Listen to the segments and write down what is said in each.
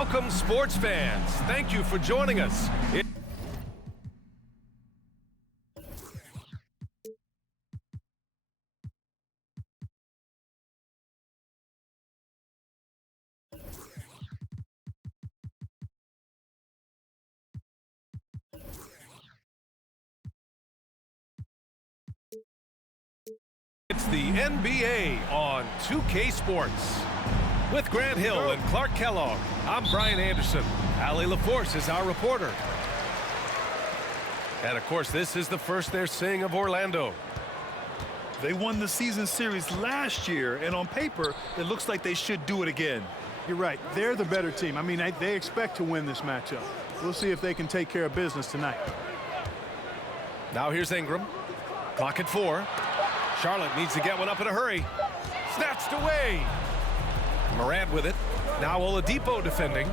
Welcome, sports fans. Thank you for joining us. It's the NBA on 2K Sports. With Grant Hill and Clark Kellogg, I'm Brian Anderson. Allie LaForce is our reporter. And, of course, this is the first they're seeing of Orlando. They won the season series last year, and on paper, it looks like they should do it again. You're right. They're the better team. I mean, they expect to win this matchup. We'll see if they can take care of business tonight. Now here's Ingram. Clock at 4. Charlotte needs to get one up in a hurry. Snatched away. Morant with it. Now Oladipo defending.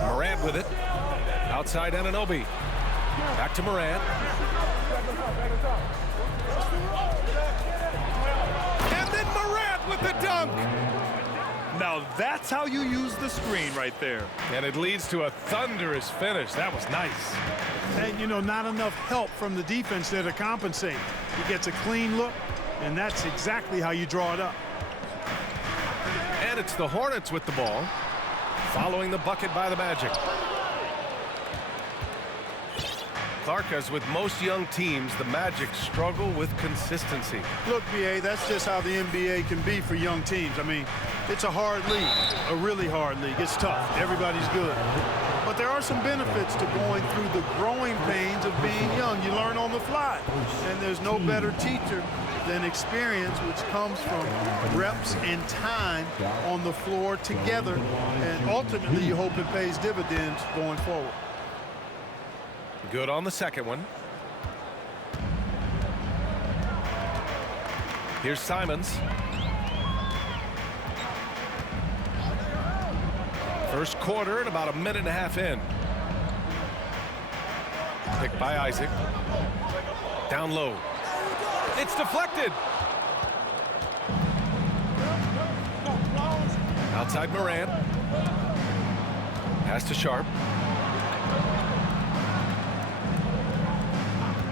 Morant with it. Outside Anunoby. Back to Morant. And then Morant with the dunk. Now that's how you use the screen right there. And it leads to a thunderous finish. That was nice. And, you know, not enough help from the defense there to compensate. He gets a clean look, and that's exactly how you draw it up. And it's the Hornets with the ball, following the bucket by the Magic. Clark, as with most young teams, the Magic struggle with consistency. Look, B.A., that's just how the NBA can be for young teams. I mean, it's a hard league, a really hard league. It's tough. Everybody's good. But there are some benefits to going through the growing pains of being young. You learn on the fly. And there's no better teacher than experience, which comes from reps and time on the floor together. And ultimately, you hope it pays dividends going forward. Good on the second one. Here's Simons. First quarter and about a minute and a half in. Picked by Isaac. Down low. It's deflected. Outside Morant. Pass to Sharp.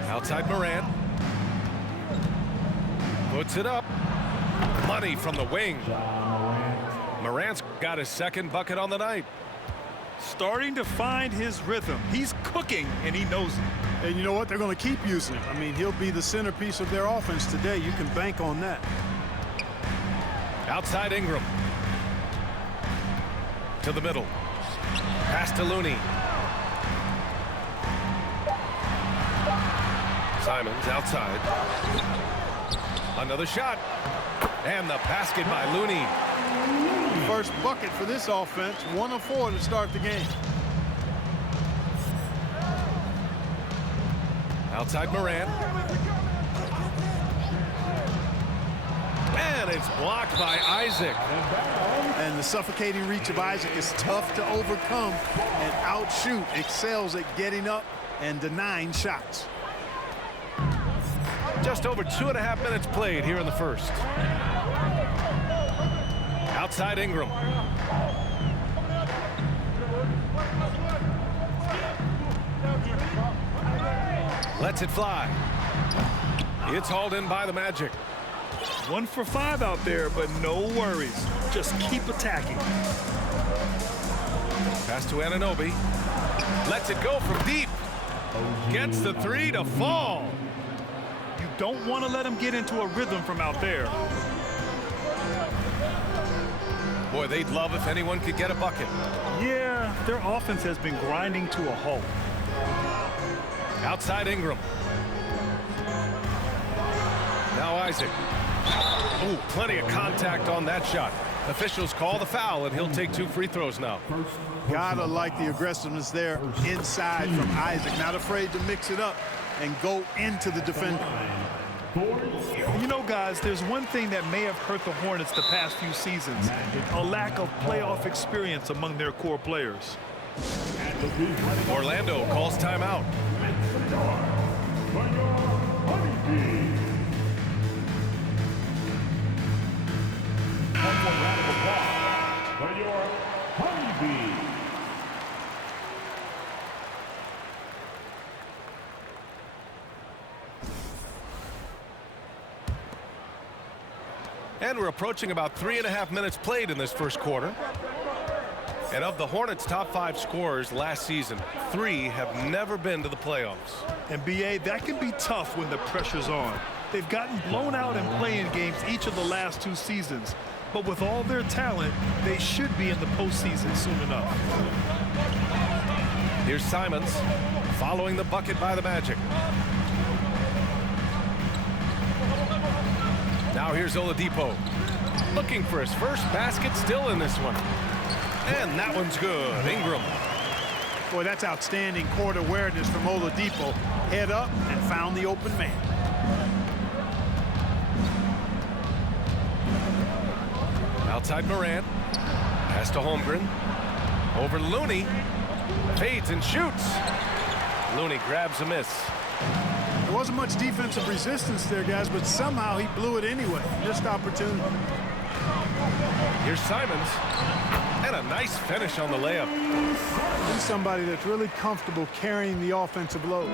Outside Morant. Puts it up. Money from the wing. Morant's got his second bucket on the night. Starting to find his rhythm. He's cooking, and he knows it. And you know what? They're going to keep using him. I mean, he'll be the centerpiece of their offense today. You can bank on that. Outside Ingram. To the middle. Pass to Looney. Simons outside. Another shot. And the basket by Looney. First bucket for this offense. 1 of 4 to start the game. Outside Morant. And it's blocked by Isaac. And the suffocating reach of Isaac is tough to overcome, and outshoot excels at getting up and denying shots. Just over 2.5 minutes played here in the first. Outside Ingram. Lets it fly. It's hauled in by the Magic. 1 for 5 out there, but no worries. Just keep attacking. Pass to Anunoby. Lets it go from deep. Gets the 3 to fall. You don't want to let him get into a rhythm from out there. Boy, they'd love if anyone could get a bucket. Yeah, their offense has been grinding to a halt. Outside Ingram. Now Isaac. Oh, plenty of contact on that shot. Officials call the foul, and he'll take 2 free throws now. Gotta like the aggressiveness there inside from Isaac. Not afraid to mix it up and go into the defender. You know, guys, there's one thing that may have hurt the Hornets the past few seasons, a lack of playoff experience among their core players. Orlando calls timeout. And we're approaching about 3.5 minutes played in this first quarter. And of the Hornets' top 5 scorers last season, 3 have never been to the playoffs. And B.A., that can be tough when the pressure's on. They've gotten blown out in play-in games each of the last 2 seasons. But with all their talent, they should be in the postseason soon enough. Here's Simons following the bucket by the Magic. Now here's Oladipo looking for his first basket, still in this one. And that one's good. Ingram. Boy, that's outstanding court awareness from Oladipo. Head up and found the open man. Outside Morant. Pass to Holmgren. Over Looney. Fades and shoots. Looney grabs a miss. There wasn't much defensive resistance there, guys, but somehow he blew it anyway. Missed opportunity. Here's Simons. And a nice finish on the layup. He's somebody that's really comfortable carrying the offensive load.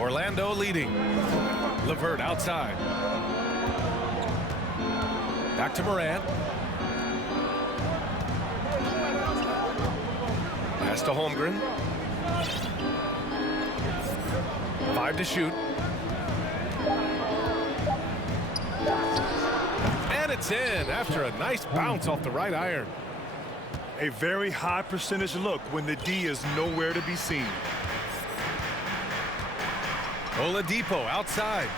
Orlando leading. LeVert outside. Back to Morant. Pass to Holmgren. 5 to shoot. And it's in after a nice bounce off the right iron. A very high percentage look when the D is nowhere to be seen. Oladipo outside.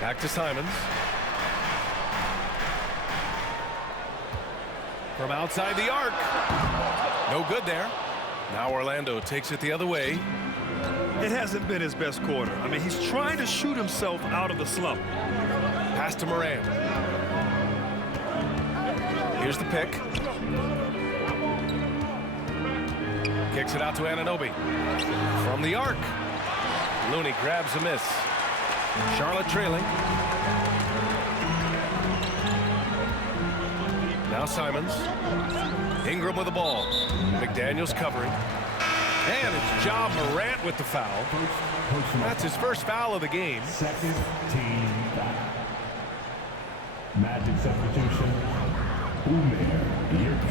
Back to Simons. From outside the arc. No good there. Now Orlando takes it the other way. It hasn't been his best quarter. I mean, he's trying to shoot himself out of the slump. Pass to Morant. Here's the pick. Kicks it out to Anunoby. From the arc. Looney grabs a miss. Charlotte trailing. Now Simons. Ingram with the ball. McDaniels covering. And it's Ja Morant with the foul. That's his first foul of the game. Second team foul. Magic substitution.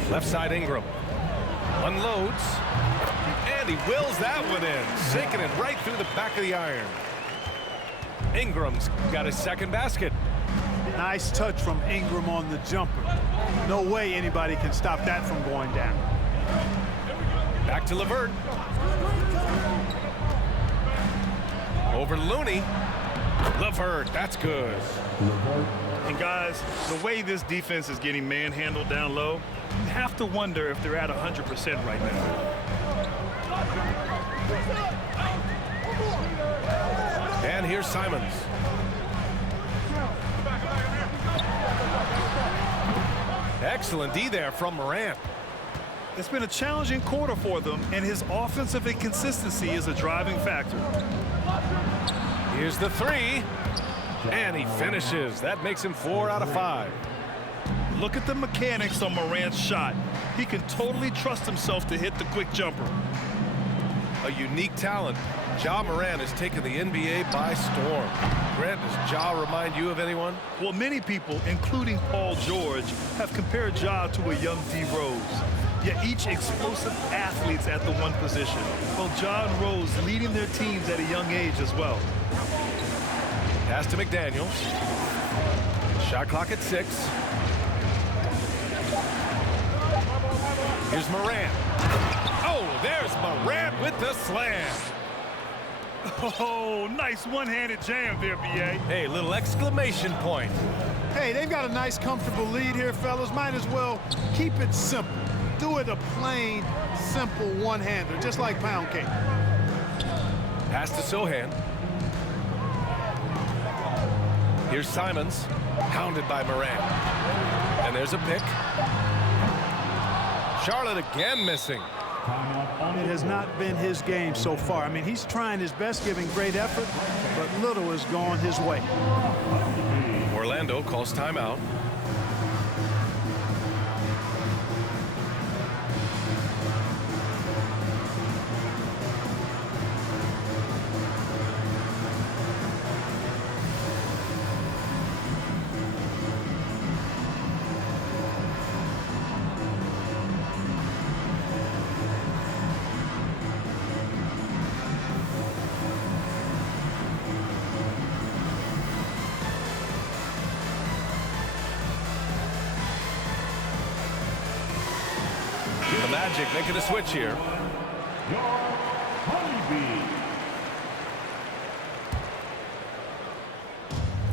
Left side Ingram. Unloads. And he wills that one in. Sinking it right through the back of the iron. Ingram's got his second basket. Nice touch from Ingram on the jumper. No way anybody can stop that from going down. Back to LeVert. Over Looney. LeVert, that's good. And guys, the way this defense is getting manhandled down low, you have to wonder if they're at 100% right now. And here's Simons. Excellent D there from Morant. It's been a challenging quarter for them, and his offensive inconsistency is a driving factor. Here's the three. And he finishes. That makes him 4 out of 5. Look at the mechanics on Morant's shot. He can totally trust himself to hit the quick jumper. A unique talent. Ja Morant has taken the NBA by storm. Grant, does Ja remind you of anyone? Well, many people, including Paul George, have compared Ja to a young D. Rose. yet each explosive athletes at the one position. Well, John Rose leading their teams at a young age as well. Pass to McDaniels. Shot clock at 6. Here's Morant. Oh, there's Morant with the slam. Oh, nice one-handed jam there, B.A. Hey, little exclamation point. Hey, they've got a nice, comfortable lead here, fellas. Might as well keep it simple. Do it a plain, simple one-hander, just like pound cake. Pass to Sohan. Here's Simons, pounded by Morant. And there's a pick. Charlotte again missing. It has not been his game so far. I mean, he's trying his best, giving great effort, but little has gone his way. Orlando calls timeout. The Magic making a switch here.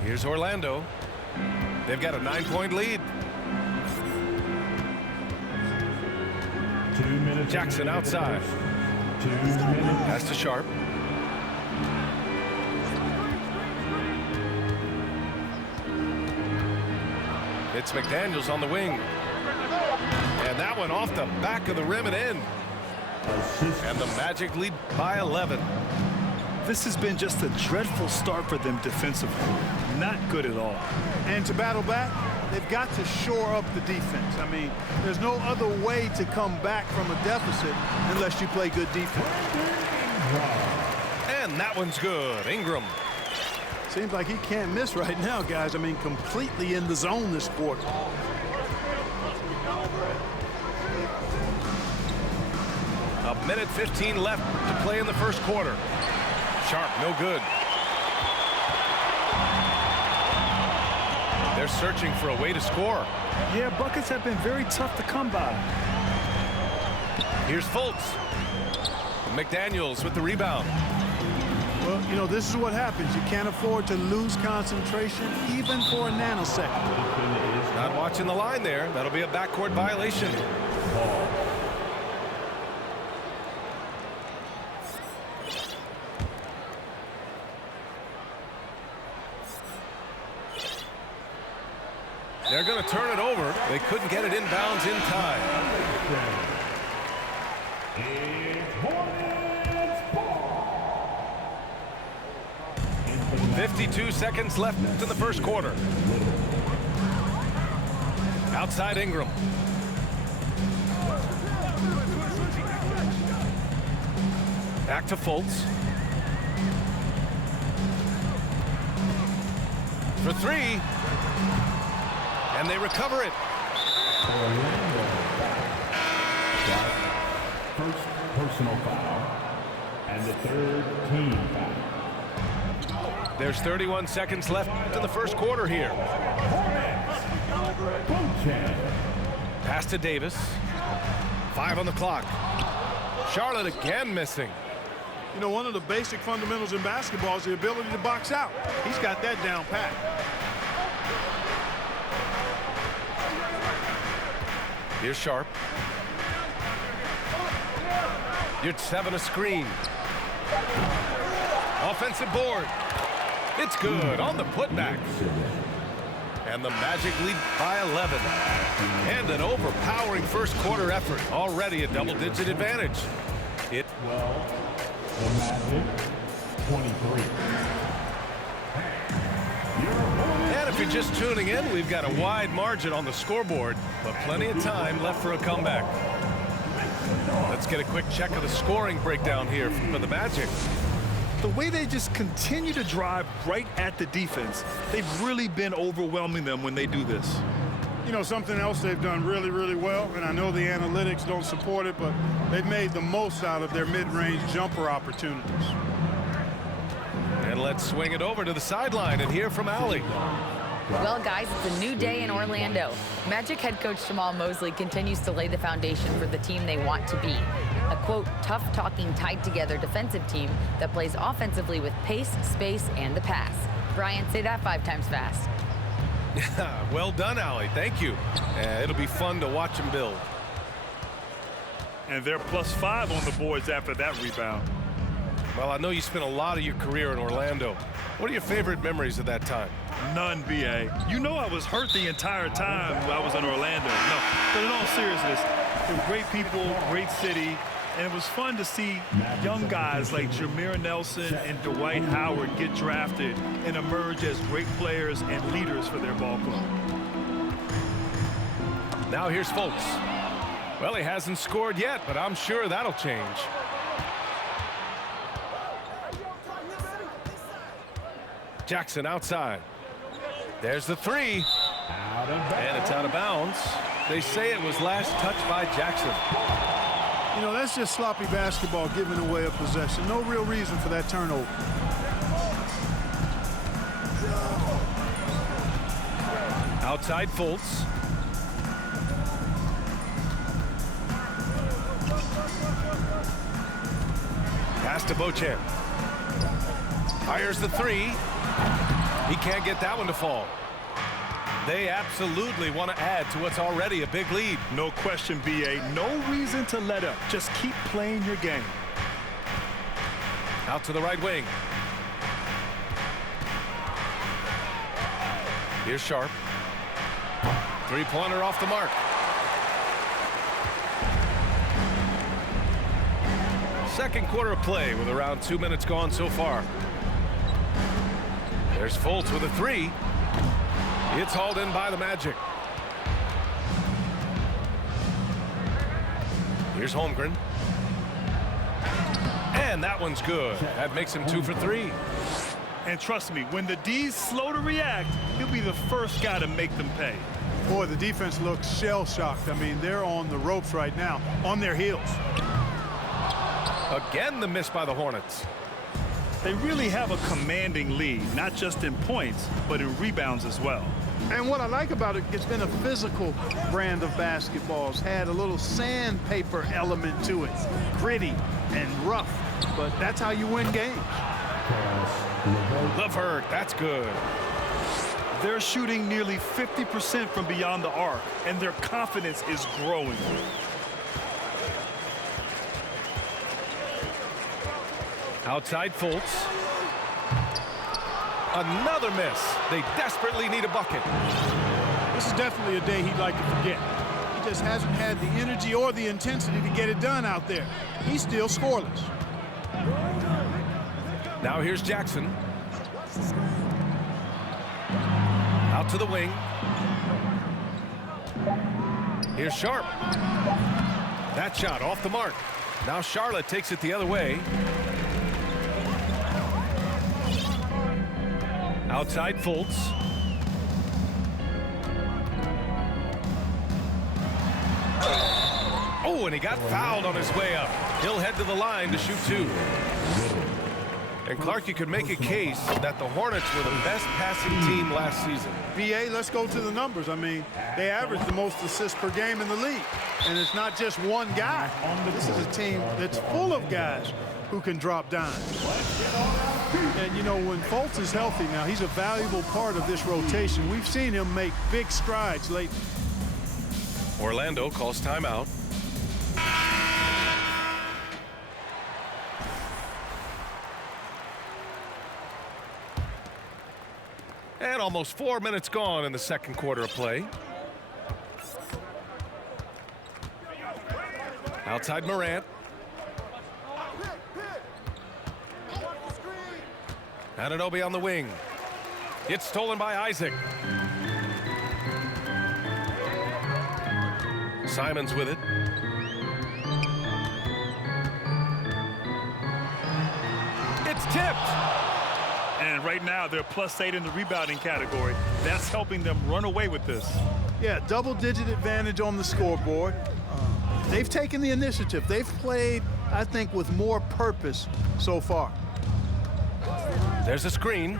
Here's Orlando. They've got a 9-point lead. Jackson outside. Pass to Sharp. It's McDaniels on the wing. And that one off the back of the rim and in. And the Magic lead by 11. This has been just a dreadful start for them defensively. Not good at all. And to battle back, they've got to shore up the defense. I mean, there's no other way to come back from a deficit unless you play good defense. And that one's good. Ingram. Seems like he can't miss right now, guys. I mean, completely in the zone this quarter. A minute 15 left to play in the first quarter. Sharp, no good. They're searching for a way to score. Yeah, buckets have been very tough to come by. Here's Fultz. McDaniels with the rebound. Well, you know, this is what happens. You can't afford to lose concentration even for a nanosecond. Not watching the line there. That'll be a backcourt violation. They're going to turn it over. They couldn't get it inbounds in time. 52 seconds left in the first quarter. Outside Ingram. Back to Fultz. For 3. And they recover it. First personal foul and the third team foul. There's 31 seconds left in the first quarter here. Pass to Davis. 5 on the clock. Charlotte again missing. You know, one of the basic fundamentals in basketball is the ability to box out. He's got that down pat. Here's Sharp. You're 7 a screen. Offensive board. It's good on the putback. And the Magic lead by 11. And an overpowering first quarter effort. Already a double-digit advantage. The Magic, 23. And if you're just tuning in, we've got a wide margin on the scoreboard, but plenty of time left for a comeback. Let's get a quick check of the scoring breakdown here for the Magic. The way they just continue to drive right at the defense, they've really been overwhelming them when they do this. You know, something else they've done really, really well, and I know the analytics don't support it, but they've made the most out of their mid-range jumper opportunities. And let's swing it over to the sideline and hear from Allie. Well, guys, it's a new day in Orlando. Magic head coach Jamal Mosley continues to lay the foundation for the team they want to be. A, quote, tough-talking, tied-together defensive team that plays offensively with pace, space, and the pass. Brian, say that 5 times fast. Well done, Allie. Thank you. It'll be fun to watch them build. And they're +5 on the boards after that rebound. Well, I know you spent a lot of your career in Orlando. What are your favorite memories of that time? None, B.A. You know I was hurt the entire time I was in Orlando. No, but in all seriousness, they're great people, great city, and it was fun to see young guys like Jameer Nelson and Dwight Howard get drafted and emerge as great players and leaders for their ball club. Now here's Fultz. Well, he hasn't scored yet, but I'm sure that'll change. Jackson outside. There's the 3. And it's out of bounds. They say it was last touched by Jackson. You know, that's just sloppy basketball, giving away a possession. No real reason for that turnover. Outside Fultz. Pass to Beauchamp. Fires the 3. He can't get that one to fall. They absolutely want to add to what's already a big lead. No question, B.A. No reason to let up. Just keep playing your game. Out to the right wing. Here's Sharp. 3-pointer off the mark. Second quarter of play with around 2 minutes gone so far. There's Fultz with a 3. It's hauled in by the Magic. Here's Holmgren. And that one's good. That makes him 2 for 3. And trust me, when the D's slow to react, he'll be the first guy to make them pay. Boy, the defense looks shell-shocked. I mean, they're on the ropes right now, on their heels. Again, the miss by the Hornets. They really have a commanding lead, not just in points, but in rebounds as well. And what I like about it, it's been a physical brand of basketball. It's had a little sandpaper element to it. Gritty and rough, but that's how you win games. Levert, that's good. They're shooting nearly 50% from beyond the arc, and their confidence is growing. Outside Fultz. Another miss. They desperately need a bucket. This is definitely a day he'd like to forget. He just hasn't had the energy or the intensity to get it done out there. He's still scoreless. Now here's Jackson. Out to the wing. Here's Sharp. That shot off the mark. Now Charlotte takes it the other way. Outside Fultz. Oh, and he got fouled on his way up. He'll head to the line to shoot 2. And Clark, you could make a case that the Hornets were the best passing team last season. BA, let's go to the numbers. I mean, they average the most assists per game in the league. And it's not just one guy. This is a team that's full of guys who can drop dimes. And, you know, when Fultz is healthy now, he's a valuable part of this rotation. We've seen him make big strides lately. Orlando calls timeout. And almost 4 minutes gone in the second quarter of play. Outside Morant. Anunoby on the wing. It's stolen by Isaac. Simons with it. It's tipped. And right now, they're +8 in the rebounding category. That's helping them run away with this. Yeah, double-digit advantage on the scoreboard. They've taken the initiative. They've played, I think, with more purpose so far. There's a screen.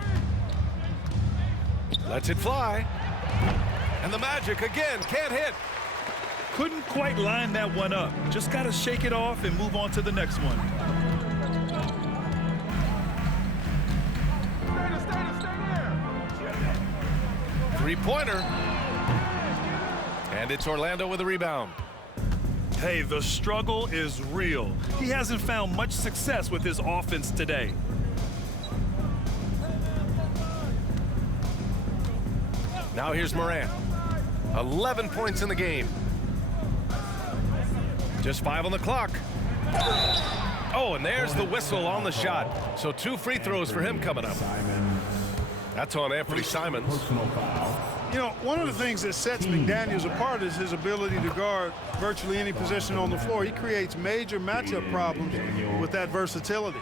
Lets it fly. And the Magic again can't hit. Couldn't quite line that one up. Just got to shake it off and move on to the next one. Three-pointer. And it's Orlando with a rebound. Hey, the struggle is real. He hasn't found much success with his offense today. Now here's Morant. 11 points in the game. Just 5 on the clock. Oh, and there's the whistle on the shot. So 2 free throws for him coming up. That's on Anthony Simons. You know, one of the things that sets McDaniels apart is his ability to guard virtually any position on the floor. He creates major matchup problems with that versatility.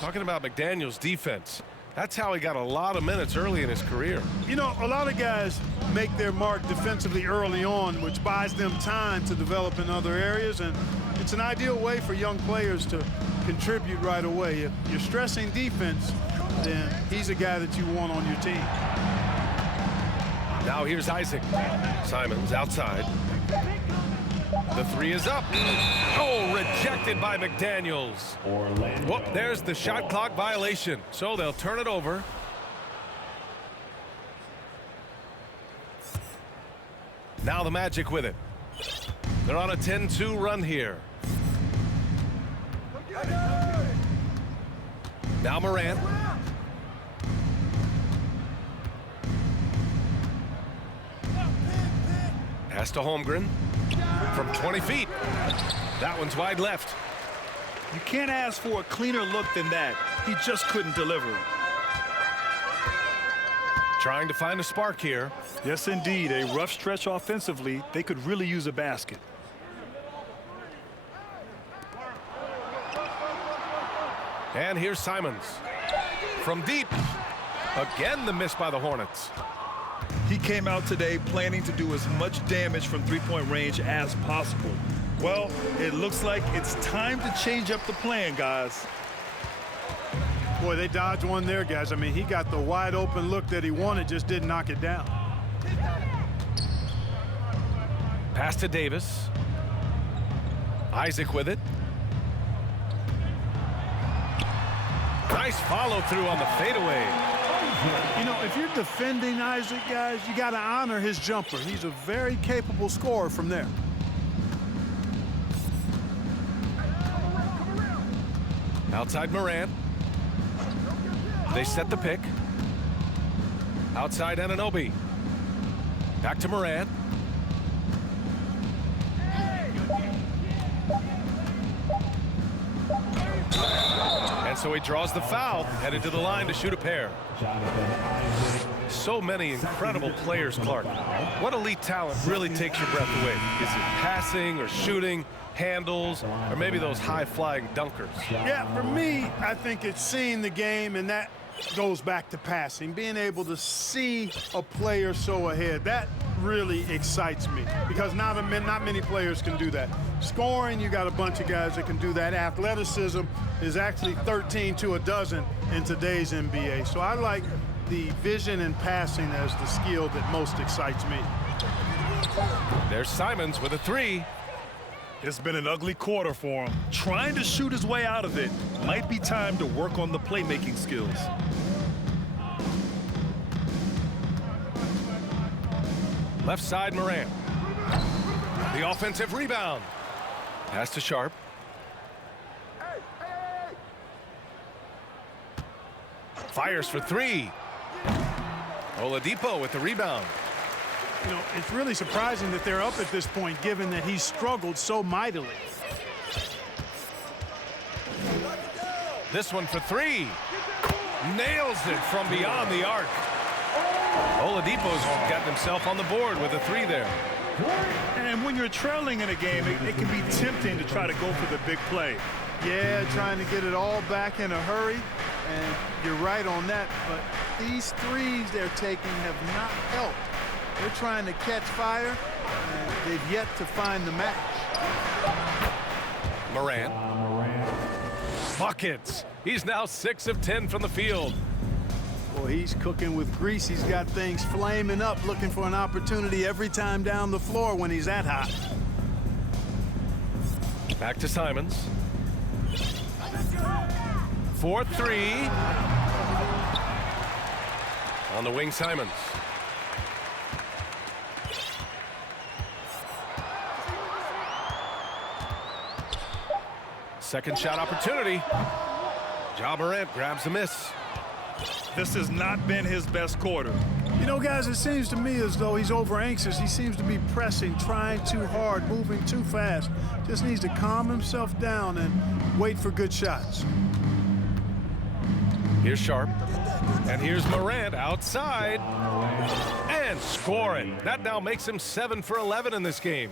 Talking about McDaniels' defense, that's how he got a lot of minutes early in his career. You know, a lot of guys make their mark defensively early on, which buys them time to develop in other areas, and it's an ideal way for young players to contribute right away. If you're stressing defense, then he's a guy that you want on your team. Now here's Isaac. Simons outside. The 3 is up. Oh, rejected by McDaniels. Whoop, there's the shot clock violation. So they'll turn it over. Now the Magic with it. They're on a 10-2 run here. Now Morant. Pass to Holmgren from 20 feet. That one's wide left. You can't ask for a cleaner look than that. He just couldn't deliver. Trying to find a spark here. Yes, indeed. A rough stretch offensively. They could really use a basket. And here's Simons. From deep. Again, the miss by the Hornets. He came out today planning to do as much damage from three-point range as possible. Well, it looks like it's time to change up the plan, guys. Boy, they dodged one there, guys. I mean, he got the wide open look that he wanted, just didn't knock it down. Pass to Davis. Isaac with it. Nice follow through on the fadeaway. You know, if you're defending Isaac, guys, you got to honor his jumper. He's a very capable scorer from there. Outside Morant. They set the pick. Outside Anunoby. Back to Morant. And so he draws the foul, headed to the line to shoot a pair. So many incredible players, Clark. What elite talent really takes your breath away? Is it passing or shooting, handles, or maybe those high-flying dunkers? Yeah, for me, I think it's seeing the game, and that goes back to passing. Being able to see a player so ahead, that really excites me because not many players can do that. Scoring, you got a bunch of guys that can do that. Athleticism is actually 13 to a dozen in today's NBA. So I like the vision and passing as the skill that most excites me. There's Simons with a 3. It's been an ugly quarter for him. Trying to shoot his way out of it. Might be time to work on the playmaking skills. Left side, Morant. The offensive rebound. Pass to Sharp. Fires for 3. Oladipo with the rebound. You know, it's really surprising that they're up at this point, given that he's struggled so mightily. This one for 3. Nails it from beyond the arc. Oladipo's gotten himself on the board with a 3 there. And when you're trailing in a game, it can be tempting to try to go for the big play. Yeah, trying to get it all back in a hurry, and you're right on that. But these threes they're taking have not helped They're trying to catch fire, and they've yet to find the match. Morant. Buckets. He's now 6 of 10 from the field. Boy, he's cooking with grease. He's got things flaming up, looking for an opportunity every time down the floor when he's that hot. Back to Simons. 4-3. On the wing, Simons. Second shot opportunity. Ja Morant grabs the miss. This has not been his best quarter. You know, guys, it seems to me as though he's over anxious. He seems to be pressing, trying too hard, moving too fast. Just needs to calm himself down and wait for good shots. Here's Sharp. And here's Morant outside. And scoring. That now makes him 7 for 11 in this game.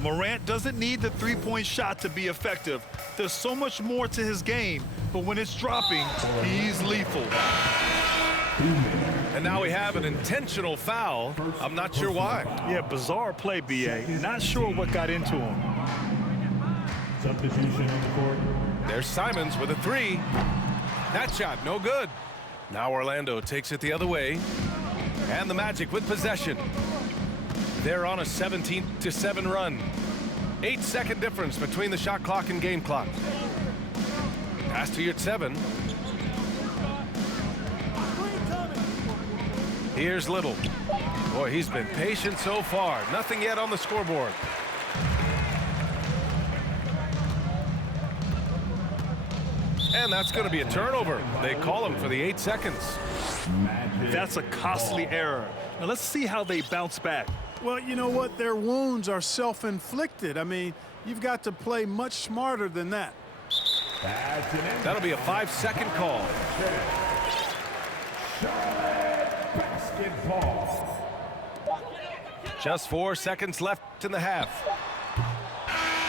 Morant doesn't need the three-point shot to be effective. There's so much more to his game, but when it's dropping, he's lethal. And now we have an intentional foul. I'm not sure why. Yeah, bizarre play, B.A. Not sure what got into him. Substitution on the court. There's Simons with a 3. That shot, no good. Now Orlando takes it the other way. And the Magic with possession. They're on a 17-7 run. 8-second difference between the shot clock and game clock. Pass to Yurtseven. Here's Little. Boy, he's been patient so far. Nothing yet on the scoreboard. And that's going to be a turnover. They call him for the 8 seconds. That's a costly error. Now let's see how they bounce back. Well, you know what? Their wounds are self-inflicted. I mean, you've got to play much smarter than that. That'll be a 5-second call. Basketball. Just 4 seconds left in the half.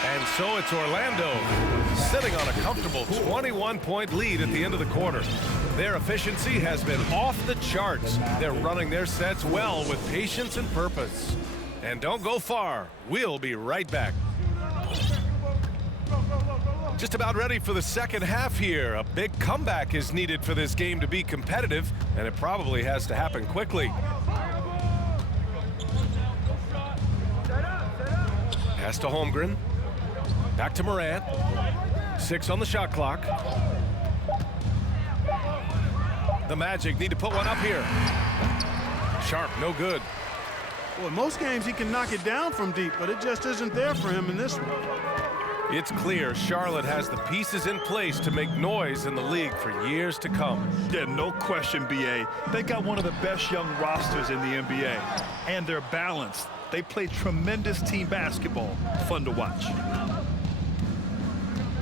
And so it's Orlando sitting on a comfortable 21-point lead at the end of the quarter. Their efficiency has been off the charts. They're running their sets well with patience and purpose. And don't go far. We'll be right back. Just about ready for the second half here. A big comeback is needed for this game to be competitive, and it probably has to happen quickly. Pass to Holmgren. Back to Morant. 6 on the shot clock. The Magic need to put one up here. Sharp, no good. Well, in most games he can knock it down from deep, but it just isn't there for him in this one. It's clear Charlotte has the pieces in place to make noise in the league for years to come. Yeah, no question, B.A. They got one of the best young rosters in the NBA, and they're balanced. They play tremendous team basketball. Fun to watch.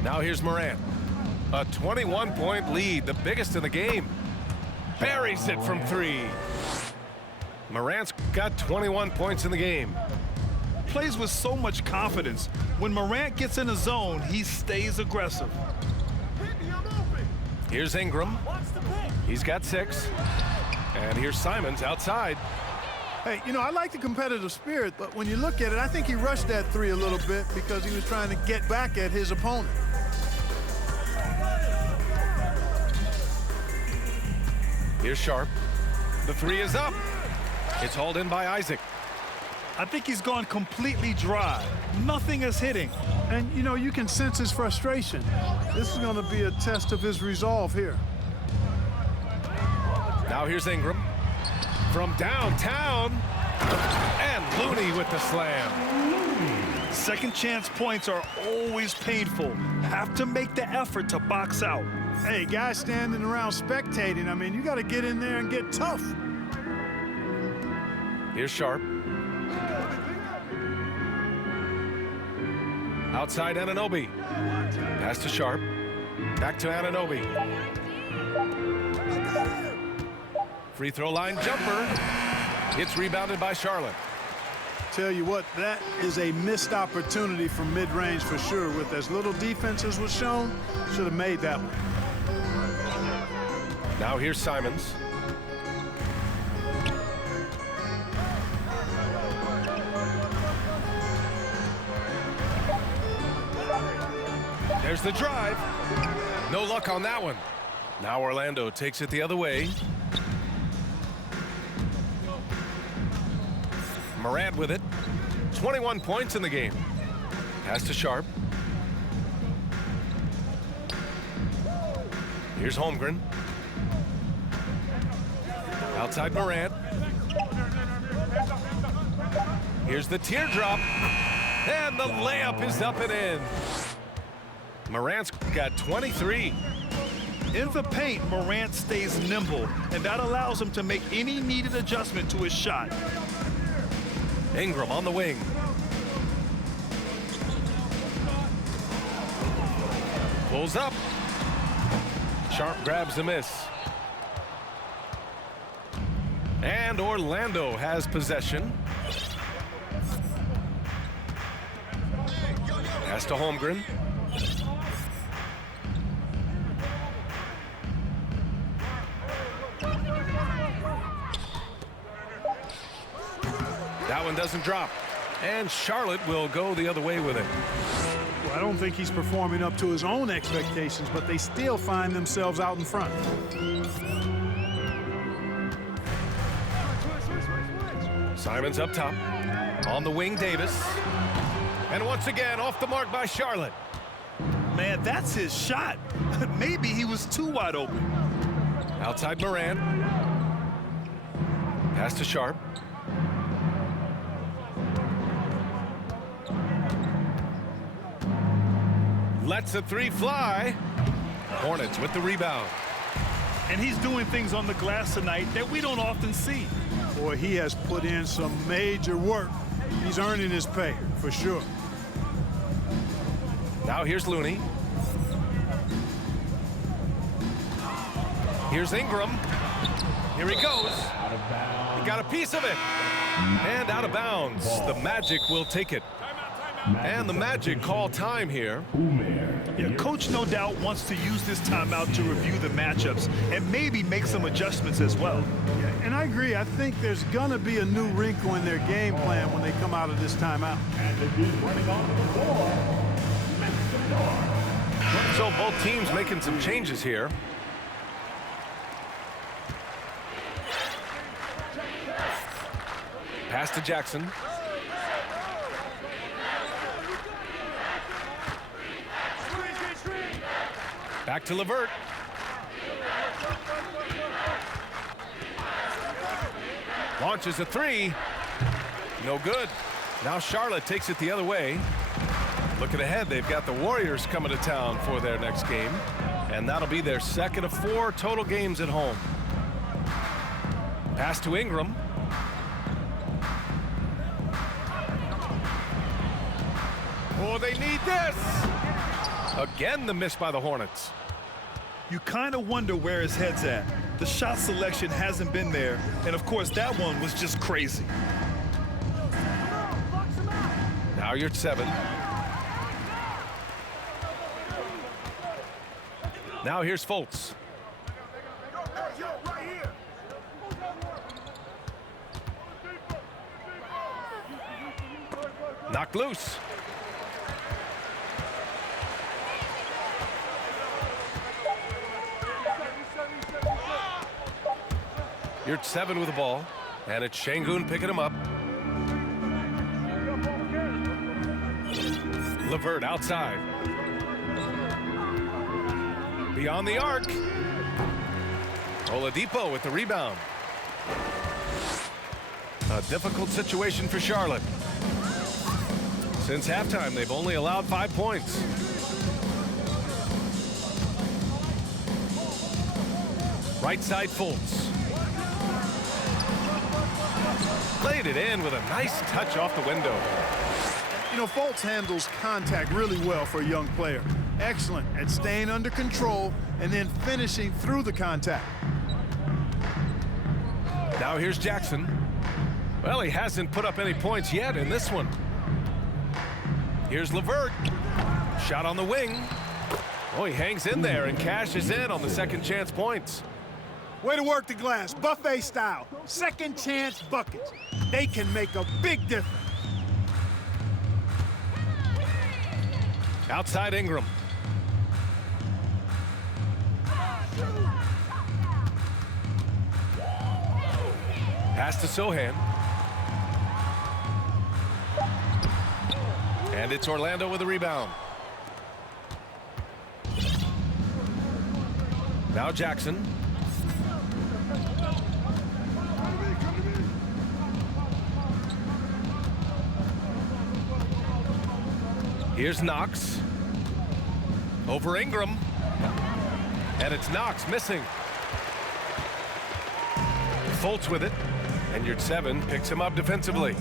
Now here's Morant. A 21-point lead, the biggest in the game. Buries it from 3. Morant's got 21 points in the game. Plays with so much confidence. When Morant gets in a zone, he stays aggressive. Here's Ingram. He's got 6. And here's Simons outside. Hey, you know, I like the competitive spirit, but when you look at it, I think he rushed that 3 a little bit because he was trying to get back at his opponent. Here's Sharp. The 3 is up. It's hauled in by Isaac. I think he's gone completely dry. Nothing is hitting. And, you know, you can sense his frustration. This is going to be a test of his resolve here. Now here's Ingram. From downtown. And Looney with the slam. Second chance points are always painful. Have to make the effort to box out. Hey, guys standing around spectating, I mean, you got to get in there and get tough. Here's Sharp. Outside Anunoby. Pass to Sharp. Back to Anunoby. Free throw line jumper. It's rebounded by Charlotte. Tell you what, that is a missed opportunity from mid-range for sure. With as little defense as was shown, should have made that one. Now here's Simons. There's the drive. No luck on that one. Now Orlando takes it the other way. Morant with it. 21 points in the game. Pass to Sharp. Here's Holmgren. Outside Morant. Here's the teardrop. And the layup is up and in. Morant's got 23. In the paint, Morant stays nimble, and that allows him to make any needed adjustment to his shot. Ingram on the wing. Pulls up. Sharp grabs the miss. And Orlando has possession. Pass to Holmgren. That one doesn't drop. And Charlotte will go the other way with it. Well, I don't think he's performing up to his own expectations, but they still find themselves out in front. Simon's up top. On the wing, Davis. And once again, off the mark by Charlotte. Man, that's his shot. Maybe he was too wide open. Outside Morant. Pass to Sharp. Lets a three fly. Hornets with the rebound. And he's doing things on the glass tonight that we don't often see. Boy, he has put in some major work. He's earning his pay, for sure. Now here's Looney. Here's Ingram. Here he goes. He got a piece of it. And out of bounds. The Magic will take it. And the Magic call time here. Yeah, Coach no doubt wants to use this timeout to review the matchups and maybe make some adjustments as well. Yeah, and I agree. I think there's going to be a new wrinkle in their game plan when they come out of this timeout. So both teams making some changes here. Pass to Jackson. Back to LeVert. Launches a three. No good. Now Charlotte takes it the other way. Looking ahead, they've got the Warriors coming to town for their next game. And that'll be their second of 4 total games at home. Pass to Ingram. Oh, they need this. Again, the miss by the Hornets. You kind of wonder where his head's at. The shot selection hasn't been there, and of course that one was just crazy. Now you're at 7. Now here's Fultz. Knocked loose. You're at 7 with the ball, and it's Şengün picking him up. LeVert outside. Beyond the arc. Oladipo with the rebound. A difficult situation for Charlotte. Since halftime, they've only allowed 5 points. Right side Fultz. Played it in with a nice touch off the window. You know, Fultz handles contact really well for a young player. Excellent at staying under control and then finishing through the contact. Now here's Jackson. Well, he hasn't put up any points yet in this one. Here's LeVert. Shot on the wing. Oh, he hangs in there and cashes in on the second chance points. Way to work the glass, buffet style. Second chance buckets. They can make a big difference. Outside Ingram. Pass to Sohan. And it's Orlando with a rebound. Now Jackson. Here's Knox. Over Ingram. And it's Knox missing. Fultz with it. And your 7 picks him up defensively.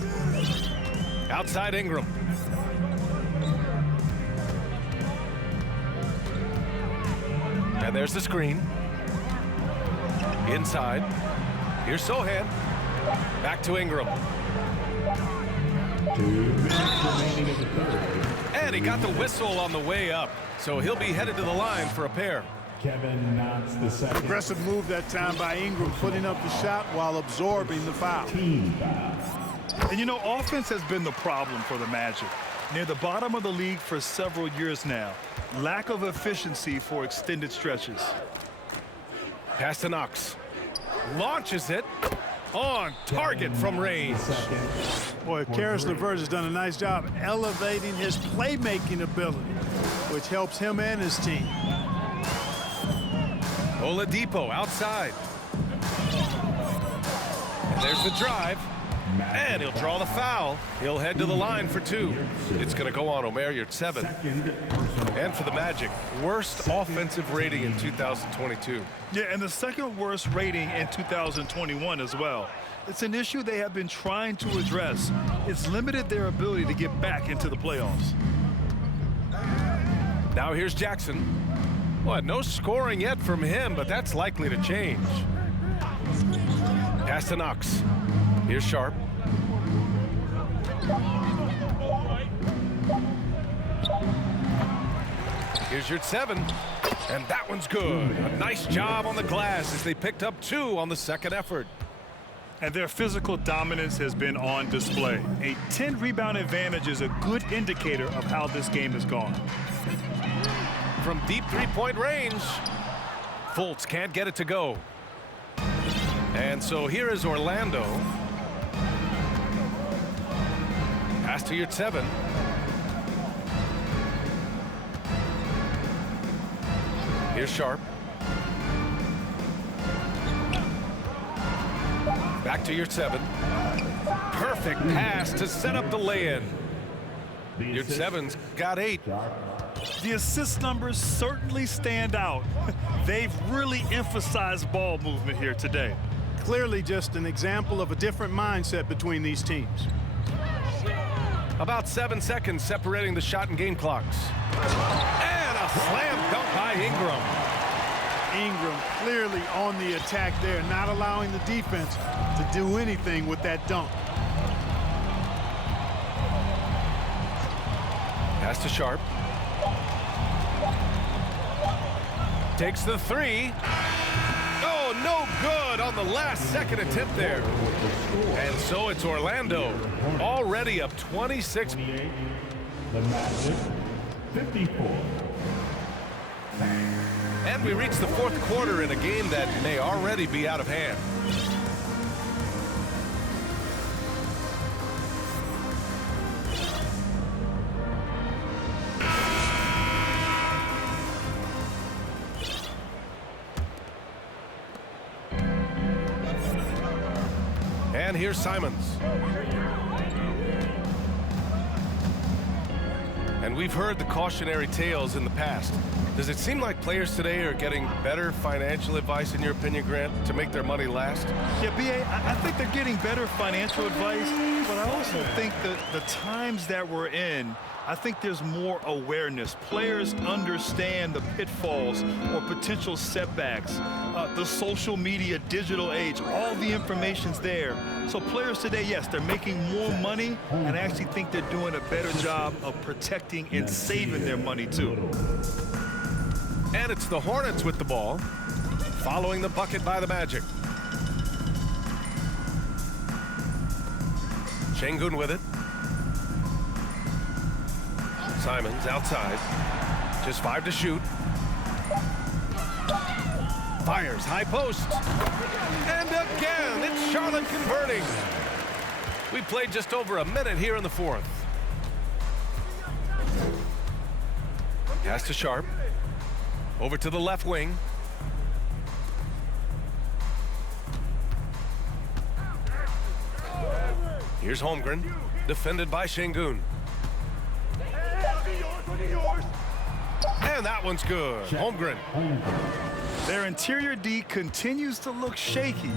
Outside Ingram. And there's the screen. Inside. Here's Sohan. Back to Ingram. 2 minutes remaining in the third. And he got the whistle on the way up. So he'll be headed to the line for a pair. Kevin Knox the second. Aggressive move that time by Ingram, putting up the shot while absorbing the foul. Team foul. And you know, offense has been the problem for the Magic. Near the bottom of the league for several years now. Lack of efficiency for extended stretches. Pass to Knox. Launches it. On target from range. Boy, Karis LeVert has done a nice job elevating his playmaking ability, which helps him and his team. Oladipo outside. And there's the drive. And he'll draw the foul. He'll head to the line for 2. It's going to go on Omer, your 7. And for the Magic, worst offensive rating in 2022. Yeah, and the second worst rating in 2021 as well. It's an issue they have been trying to address. It's limited their ability to get back into the playoffs. Now here's Jackson. What, no scoring yet from him, but that's likely to change. Pass to Knox. Here's Sharp. Here's your 7. And that one's good. A nice job on the glass as they picked up 2 on the second effort. And their physical dominance has been on display. A 10-rebound advantage is a good indicator of how this game has gone. From deep three-point range, Fultz can't get it to go. And so here is Orlando. Pass to your 7. Here's Sharp. Back to your 7. Perfect pass to set up the lay-in. Your 7's got 8. The assist numbers certainly stand out. They've really emphasized ball movement here today. Clearly just an example of a different mindset between these teams. About 7 seconds separating the shot and game clocks. And a slam dunk by Ingram. Ingram clearly on the attack there, not allowing the defense to do anything with that dunk. Pass to Sharp. Takes the 3. Oh, no good on the last second attempt there. And so it's Orlando, already up 26. The Magic 54. And we reach the 4th quarter in a game that may already be out of hand. And here's Simons. And we've heard the cautionary tales in the past. Does it seem like players today are getting better financial advice, in your opinion, Grant, to make their money last? Yeah, B.A., I think they're getting better financial advice, but I also think that the times that we're in, I think there's more awareness. Players understand the pitfalls or potential setbacks, the social media, digital age, all the information's there. So players today, yes, they're making more money, and I actually think they're doing a better job of protecting and saving their money, too. And it's the Hornets with the ball, following the bucket by the Magic. Şengün with it. Simons outside. Just 5 to shoot. Fires high post. And again, it's Sharp. Charlotte converting. We played just over a minute here in the fourth. Pass to Sharp. Over to the left wing. Here's Holmgren, defended by Şengün. And that one's good. Holmgren. Their interior D continues to look shaky.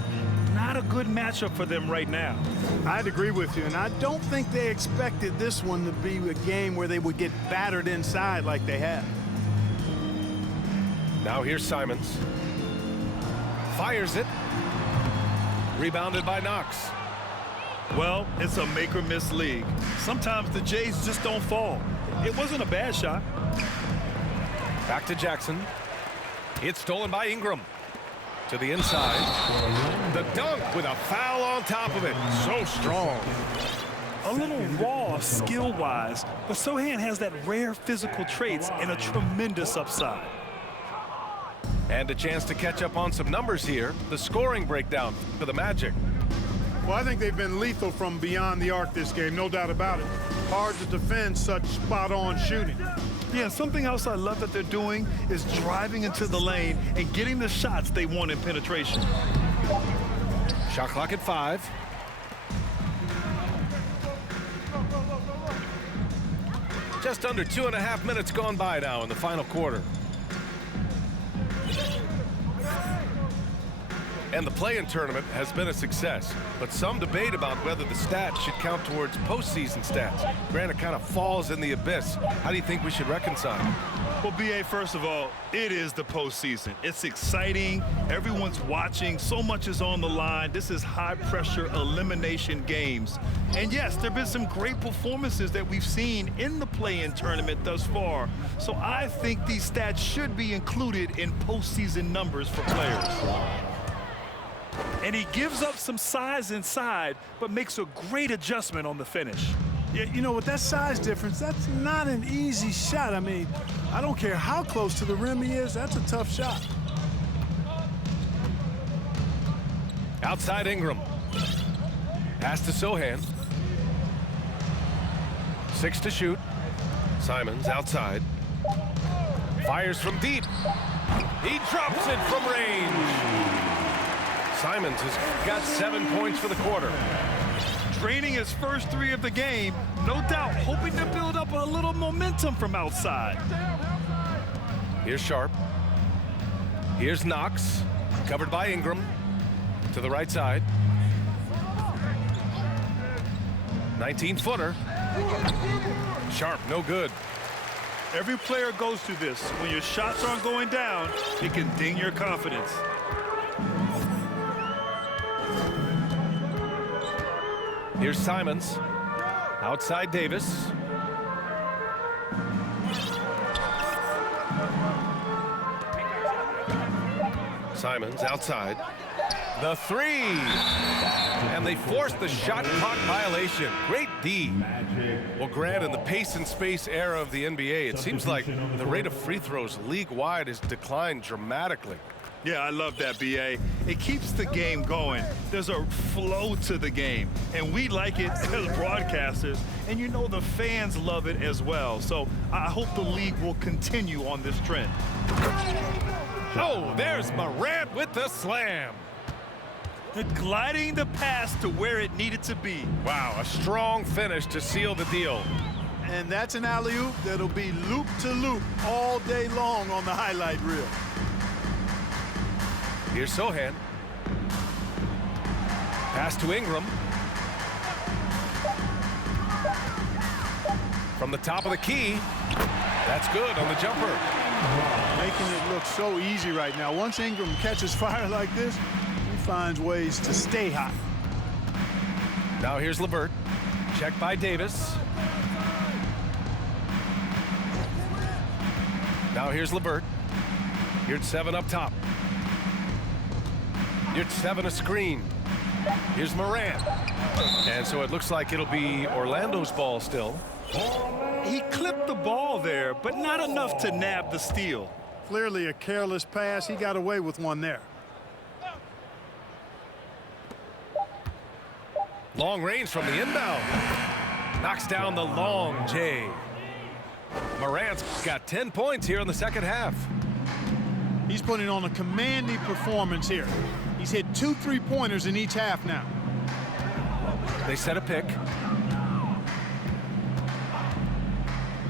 Not a good matchup for them right now. I'd agree with you, and I don't think they expected this one to be a game where they would get battered inside like they have. Now here's Simons. Fires it. Rebounded by Knox. Well, it's a make-or-miss league. Sometimes the Jays just don't fall. It wasn't a bad shot. Back to Jackson. It's stolen by Ingram. To the inside. The dunk with a foul on top of it. So strong. A little raw skill-wise, but Sohan has that rare physical traits and a tremendous upside. And a chance to catch up on some numbers here. The scoring breakdown for the Magic. Well, I think they've been lethal from beyond the arc this game, no doubt about it. Hard to defend such spot-on shooting. Yeah, something else I love that they're doing is driving into the lane and getting the shots they want in penetration. Shot clock at 5. Just under 2.5 minutes gone by now in the final quarter. And the play-in tournament has been a success, but some debate about whether the stats should count towards postseason stats. Granted, kind of falls in the abyss. How do you think we should reconcile? Well, B.A., first of all, it is the postseason. It's exciting. Everyone's watching. So much is on the line. This is high-pressure elimination games. And, yes, there have been some great performances that we've seen in the play-in tournament thus far. So I think these stats should be included in postseason numbers for players. And he gives up some size inside, but makes a great adjustment on the finish. Yeah, you know, with that size difference, that's not an easy shot. I mean, I don't care how close to the rim he is, that's a tough shot. Outside Ingram. Pass to Sohan. 6 to shoot. Simons outside. Fires from deep. He drops it from range. Simons has got 7 points for the quarter. Draining his first 3 of the game, no doubt hoping to build up a little momentum from outside. Here's Sharp. Here's Knox, covered by Ingram. To the right side. 19-footer. Sharp, no good. Every player goes through this. When your shots aren't going down, it can ding your confidence. Here's Simons. Outside Davis. Simons outside. The 3. And they forced the shot clock violation. Great D. Well, Grant, in the pace and space era of the NBA, it seems like the rate of free throws league-wide has declined dramatically. Yeah, I love that, B.A. It keeps the game going. There's a flow to the game, and we like it as broadcasters, and you know the fans love it as well. So I hope the league will continue on this trend. Oh, there's Morant with the slam. Gliding the pass to where it needed to be. Wow, a strong finish to seal the deal. And that's an alley-oop that'll be loop-to-loop all day long on the highlight reel. Here's Sohan. Pass to Ingram. From the top of the key. That's good on the jumper. Making it look so easy right now. Once Ingram catches fire like this, he finds ways to stay hot. Now here's LeVert. Checked by Davis. Now here's LeVert. Here's 7 up top. Here's 7 a screen. Here's Morant. And so it looks like it'll be Orlando's ball still. He clipped the ball there, but not enough to nab the steal. Clearly a careless pass. He got away with one there. Long range from the inbound. Knocks down the long J. Morant's got 10 points here in the second half. He's putting on a commanding performance here. He's hit 2 3-pointers in each half now. They set a pick.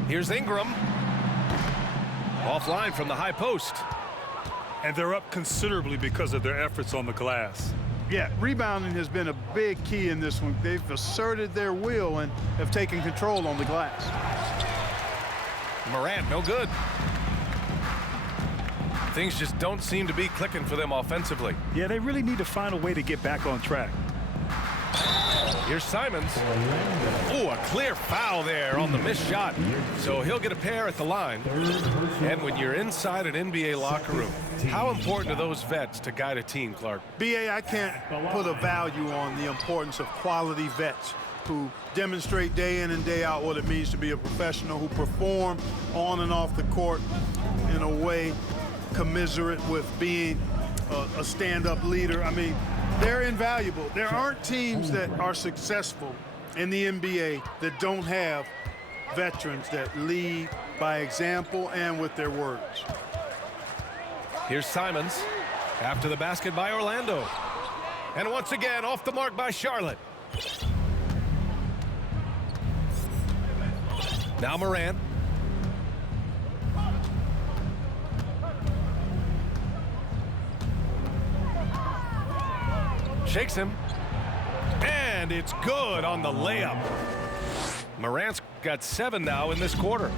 Here's Ingram. Offline from the high post. And they're up considerably because of their efforts on the glass. Yeah, rebounding has been a big key in this one. They've asserted their will and have taken control on the glass. Morant, no good. Things just don't seem to be clicking for them offensively. Yeah, they really need to find a way to get back on track. Here's Simons. Oh, a clear foul there on the missed shot. So he'll get a pair at the line. And when you're inside an NBA locker room, how important are those vets to guide a team, Clark? BA, I can't put a value on the importance of quality vets who demonstrate day in and day out what it means to be a professional, who perform on and off the court in a way commiserate with being a stand-up leader. I mean, they're invaluable. There aren't teams that are successful in the NBA that don't have veterans that lead by example and with their words. Here's Simons after the basket by Orlando. And once again, off the mark by Charlotte. Now Morant. Shakes him. And it's good on the layup. Morant's got 7 now in this quarter.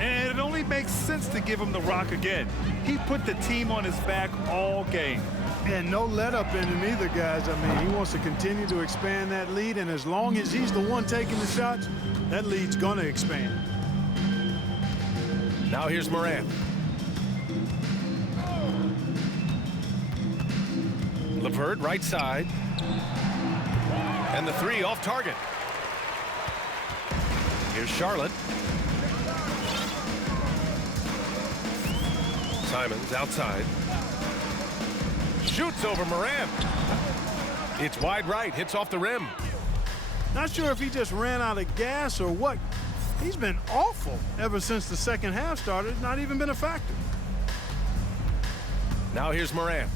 And it only makes sense to give him the rock again. He put the team on his back all game. And no let up in him either, guys. I mean, he wants to continue to expand that lead, and as long as he's the one taking the shots, that lead's going to expand. Now here's Morant. LeVert right side. And the 3 off target. Here's Charlotte. Simons outside. Shoots over Morant. It's wide right, hits off the rim. Not sure if he just ran out of gas or what. He's been awful ever since the second half started, not even been a factor. Now here's Morant.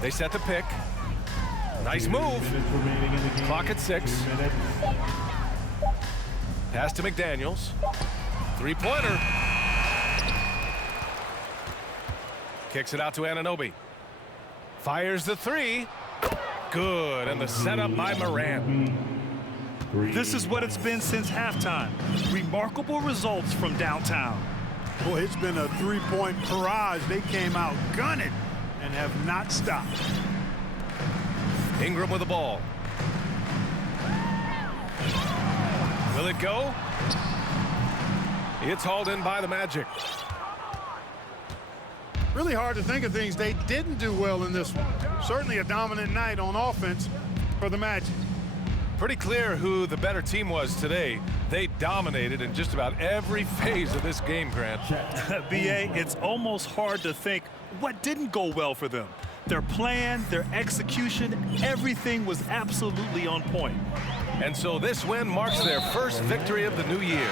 They set the pick. Nice move. Clock at 6. Pass to McDaniels. 3-pointer. Kicks it out to Anunoby. Fires the 3. Good, and the setup by Morant. This is what it's been since halftime. Remarkable results from downtown. Boy, it's been a 3-point barrage. They came out gunning and have not stopped. Ingram with the ball. Will it go? It's hauled in by the Magic. Really hard to think of things they didn't do well in this one. Certainly a dominant night on offense for the Magic. Pretty clear who the better team was today. They dominated in just about every phase of this game, Grant. BA, it's almost hard to think what didn't go well for them. Their plan, their execution, everything was absolutely on point. And so this win marks their first victory of the new year.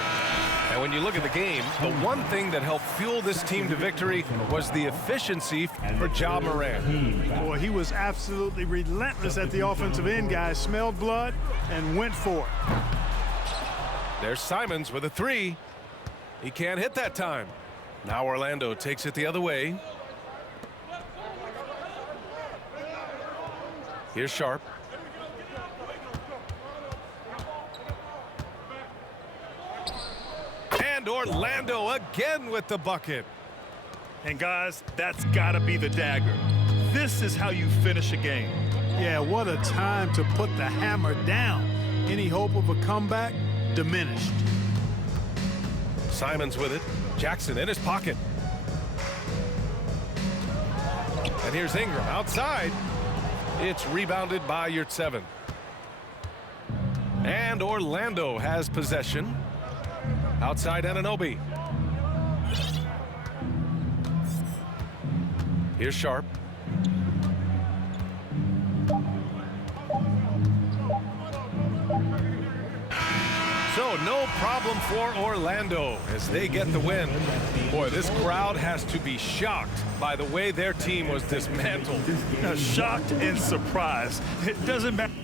And when you look at the game, the one thing that helped fuel this team to victory was the efficiency for Ja Morant. Boy, he was absolutely relentless at the offensive end, guys. Smelled blood and went for it. There's Simons with a 3. He can't hit that time. Now Orlando takes it the other way. Here's Sharp. And Orlando again with the bucket. And guys, that's got to be the dagger. This is how you finish a game. Yeah, what a time to put the hammer down. Any hope of a comeback diminished. Simons with it. Jackson in his pocket. And here's Ingram outside. It's rebounded by Yurtseven. And Orlando has possession. Outside Anunoby. Here's Sharp. go. No problem for Orlando as they get the win. Boy, this crowd has to be shocked by the way their team was dismantled. Shocked and surprised. It doesn't matter.